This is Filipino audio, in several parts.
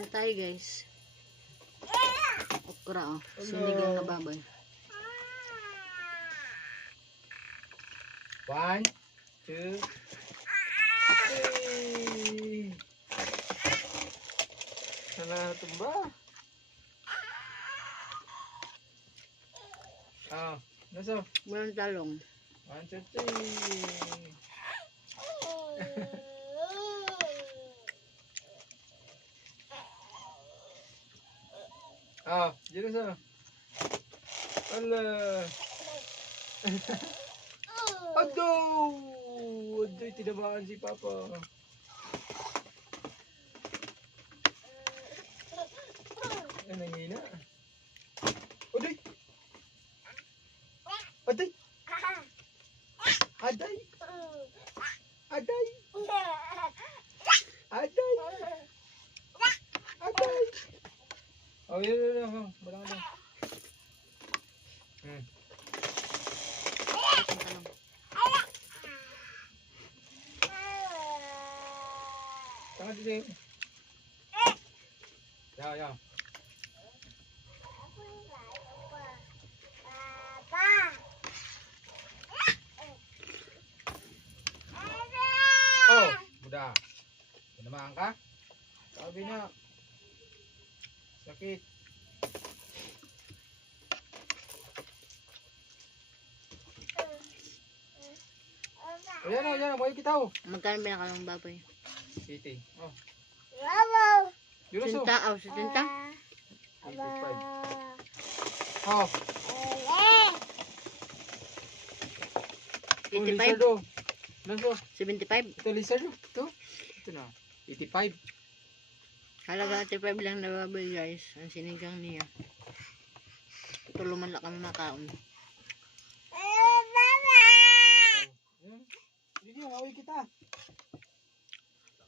Kain tayo guys. Okra oh. Sinigang na baboy. 1, 2, 3. Sana tumba. Nasa? Walang talong. 1, 2, 3. Dito sa. Ala. Adoy, tinamaan si Papa. Nangina. Adoy. Aday. Aday. Aday. Aday. Aday. Oh, yun. Balang. Talong. Tanga dito. Ya. Oh, muda. Tinamaan ka? Sabi na. Sakit. Ayan, may kita oh. Magkano pinakalang baboy? 80. Oh. Sinta, oh, sinta. 85. Oh. 85. Laso. 75. Ito lizard oh. Ito na. 85. Halaga 85 lang na baboy guys. Ang sinigang niya. Tuluman lang kami makaon. Didi, away kita.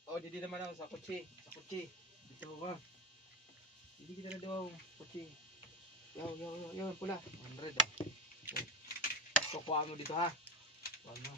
Oh, didi naman ako sa kutsi. Dito ba? Didi kita na daw kutsi. Yaw, pula. 100 ah. Kukuha mo dito ha. Kuha mo.